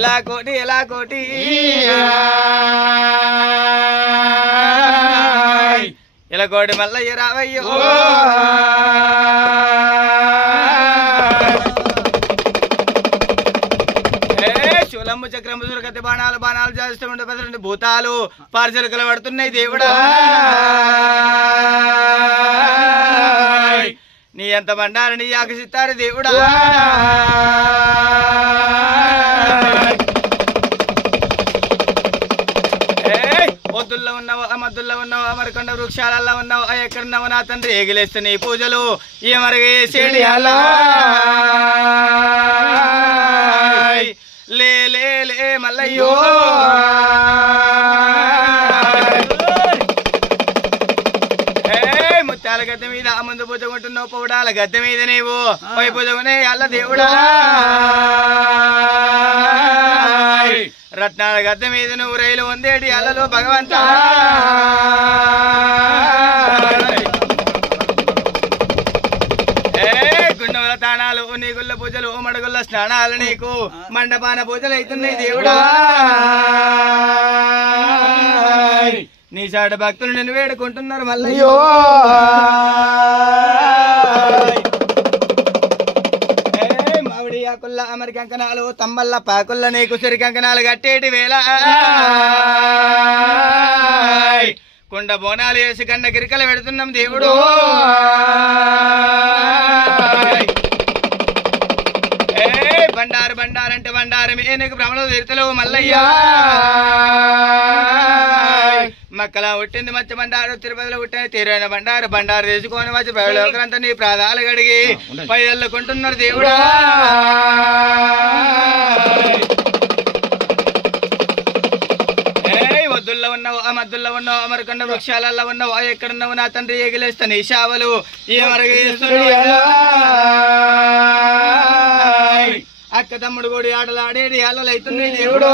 ఎలా కోటి ఎలా కోటి ఇలా కోటి మల్లయ్య రావయ్యో శూలమ్ము చక్రము సురగతి బాణాలు బాణాలు చేస్తుంటే 12 భూతాలు పార్సలుకలు పడుతున్నాయి దేవుడా నీ ఎంత బండారని ఆకసిస్తారు దేవుడా పొద్దుల్లో ఉన్నావు మద్దుల్లో ఉన్నావు అమరకొండ వృక్షాలలో ఉన్నావు ఎక్కడున్నావు నా తండ్రి ఎగిలేస్తే నీ పూజలు ఏమరగేసేడి అలా లే లే లే మల్లయ్యో ముత్యాల గద్దె మీద ముందు పూజ కొంటున్నావు పౌడాల గద్దె మీద నీవు పై పూజకునే అల్ల దేవుడా రత్నాల గద్దె మీద నువ్వు రైలు వందేటి అల్లలో భగవంత గుండముల తాణాలు నీ గుళ్ళ పూజలు మడుగుళ్ళ స్నానాలు నీకు మండపాన పూజలు అవుతున్నాయి దేవుడా నీ చాట భక్తులు నిన్ను వేడుకుంటున్నారు మల్లయ్యో మామిడి ఆకుల్ల అమరి కంకణాలు తమ్మల్ల పాకుల్ల నీకు సిరి కంకణాలు కట్టేటి వేళ కుండ బోనాలు వేసి కన్న గిరికలు పెడుతున్నాం దేవుడు బండారు బండారంటే బండారమే నీకు భ్రమలు తీర్తలేవు మల్లయ్యా మక్కల ఉట్టింది మంచి బండారు తిరుపతిలో ఉట్టిన తీరైన బండారు బండారు తీసుకొని వచ్చి ప్రజలంతా నీ ప్రాధాలు గడిగి పైదల్లుకుంటున్నారు దేవుడా వద్దుల్లో ఉన్నావు ఆ మద్దుల్లో ఉన్నావు అమరకొండ వృక్షాలలో ఉన్నావు ఎక్కడున్నావు నా తండ్రి ఎగిలేస్తా నీ శావలు అక్క తమ్ముడు కూడా ఆటలాడేది అల్లలు అవుతున్నాయి దేవుడు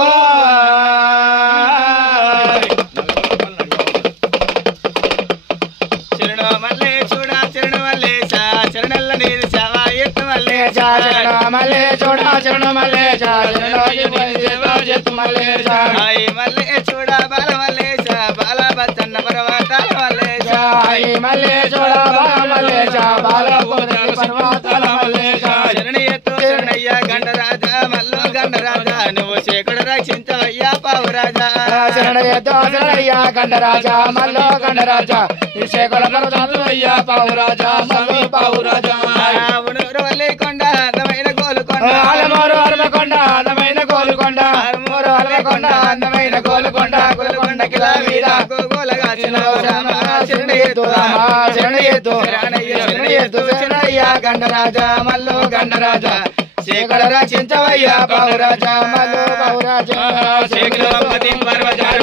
చరణ మల్లే చూడా చరణ మల్లే చరణల్ల నీది సేవ ఎత్తు మల్లే చరణ మల్లే చూడా చరణ మల్లే మల్లే చూడా బాల మల్లే బాల బచ్చన్న పర్వతాల మల్లే మల్లే చూడా బాల మల్లే బాల పర్వతాల మల్లే శరణి ఎత్తు శరణయ్య గండరాజా మల్లో గండరాజా నువ్వు శేకుడు రక్షించవయ్యా పావురాజా శరణ ఎత్తు శరణయ్య గండరాజా మల్లో గండరాజా శేకుడయ్యా పావురాజా మల్లో పావురాజా ఉనూరు వల్లి కొండ అందమైన గోలుకొండ ఆలమూరు అరవకొండ అందమైన గోలుకొండ ఆలమూరు అరవకొండ అందమైన గోలుకొండ గోలుకొండ కిలా మీద గోగోలగా శరణి ఎత్తు శరణి ఎత్తు శరణి ఎత్తు శరణయ్య గండరాజా మల్లో గండరాజా శేఖర రచించవయ్యా పావురాజా మల్లో పావురాజా శేఖర పర్వజాల